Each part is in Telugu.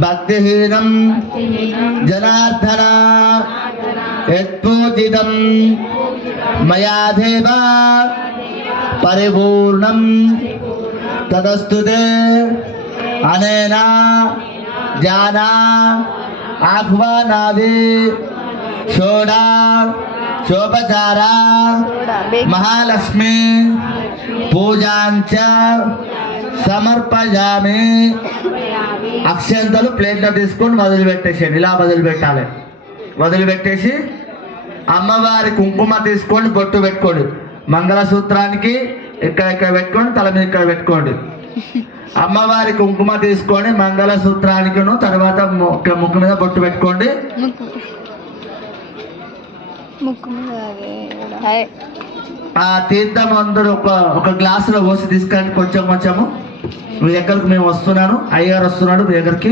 భక్తిహీనం జనార్దన యత్పూజితం మయా దేవ పరిపూర్ణం తదస్తుతే అనేన జ్ఞాన ఆహ్వానాది షోడా శోభచార మహాలక్ష్మి పూజాంచ సమర్పయామి. అక్షంతలు ప్లేట్లో తీసుకొని వదిలిపెట్టేసేయండి. ఇలా వదిలిపెట్టాలి. వదిలిపెట్టేసి అమ్మవారి కుంకుమ తీసుకొని బొట్టు పెట్టుకోండి. మంగళసూత్రానికి ఇక్కడ పెట్టుకోండి, తల మీద ఇక్కడ పెట్టుకోండి. అమ్మవారి కుంకుమ తీసుకొని మంగళసూత్రానికి తర్వాత ముక్కు మీద బొట్టు పెట్టుకోండి. ఆ తీర్థం అందరూ ఒక గ్లాసులో పోసి తీసుకురండి. కొంచెం కొంచెము మీ దగ్గరకు మేము వస్తున్నాను, అయ్యగారు వస్తున్నాడు మీ దగ్గరికి.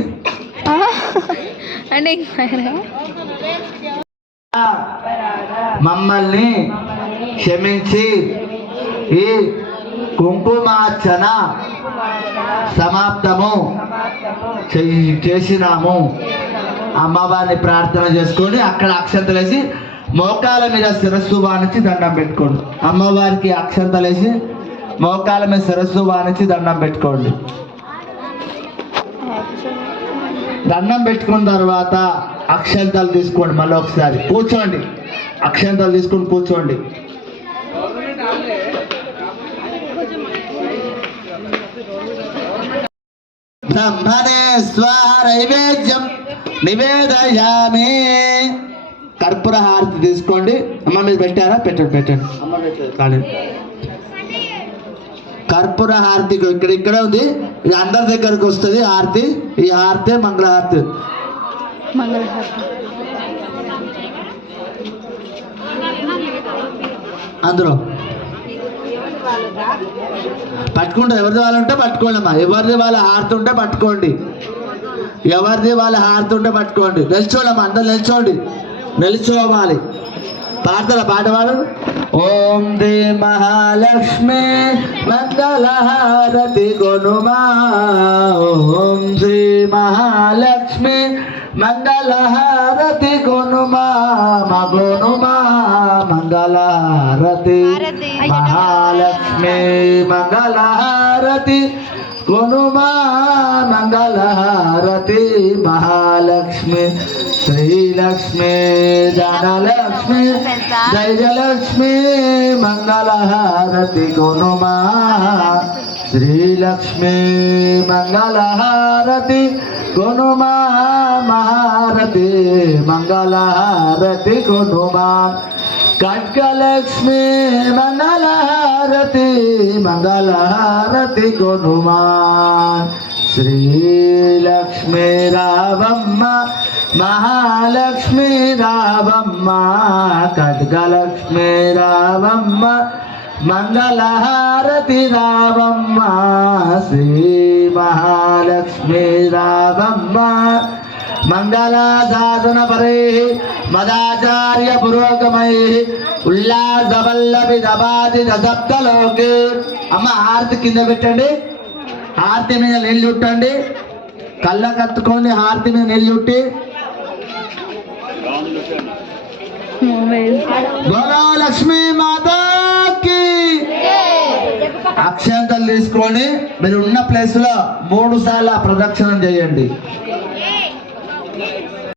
మమ్మల్ని క్షమించి ఈ కుంకుమార్చన సమాప్తము చేసినాము. అమ్మవారిని ప్రార్థన చేసుకొని అక్కడ అక్షంతలేసి మోకాల మీద శిరస్సు వానించి దండం పెట్టుకోండి. అమ్మవారికి అక్షంతలేసి మోకాల మీద శిరస్సు వానించి దండం పెట్టుకోండి. దండం పెట్టుకున్న తర్వాత అక్షంతలు తీసుకోండి. మళ్ళీ ఒకసారి కూర్చోండి. అక్షంతలు తీసుకొని కూర్చోండి. బ్రహ్మణే స్వనైవేద్యం నివేదయామి. కర్పూర హారతి తీసుకోండి. అమ్మ మీద పెట్టారా? పెట్టండి. అమ్మ పెట్టండి. కర్పూర హారతి ఇక్కడే ఉంది. ఇది అందరి దగ్గరకు వస్తుంది హారతి. ఈ హారతి మంగళహారతి. అందరూ పట్టుకుంటారు. ఎవరిది వాళ్ళు ఉంటే పట్టుకోండి అమ్మా. ఎవరిది వాళ్ళ హారతి ఉంటే పట్టుకోండి. ఎవరిది వాళ్ళ హారతి ఉంటే పట్టుకోండి. నిల్చోడమ్మా, అందరు నిల్చోండి. నిల్చోవాలి. పాడతారా? పాటవాడు. ఓం దే మహాలక్ష్మి మంగళహారతి కొనుమా. ఓం శ్రీ మహాలక్ష్మి మంగళహారతి కొనుమా. మగోనుమా మంగళహారతి. మహాలక్ష్మి మంగళహారతి కొనుమా. మంగళహారతి మహాలక్ష్మి. శ్రీలక్ష్మి ధనలక్ష్మి జయలక్ష్మి మంగళహారతి కొనుమా. శ్రీలక్ష్మి మంగళహారతి కొనుమా. మహారతి మంగళహారతి కొనుమా. ఖడ్గలక్ష్మి మంగళహారతి మంగళహారతి కొనుమా. శ్రీలక్ష్మి రావమ్మ మహాలక్ష్మి రావమ్మ. ఖడ్గలక్ష్మి రావమ్మ మంగళహారతి రావమ్మ. శ్రీ మహాలక్ష్మి రావమ్మ మంగళ సాధన పరే మదాచార్య పురోగమై ఉల్లాస వల్లభి దబాది సప్తలోకి. అమ్మ హారతి కింద పెట్టండి. హారతి మీద నీళ్ళు చుట్టండి. కళ్ళ కత్తుకోండి. హారతి మీద నీళ్ళు చుట్టి బోలో లక్ష్మీ మాతాకి. అక్షంతలు తీసుకొని మీరు ఉన్న ప్లేస్ లో 3 సార్లు ప్రదక్షిణం చేయండి.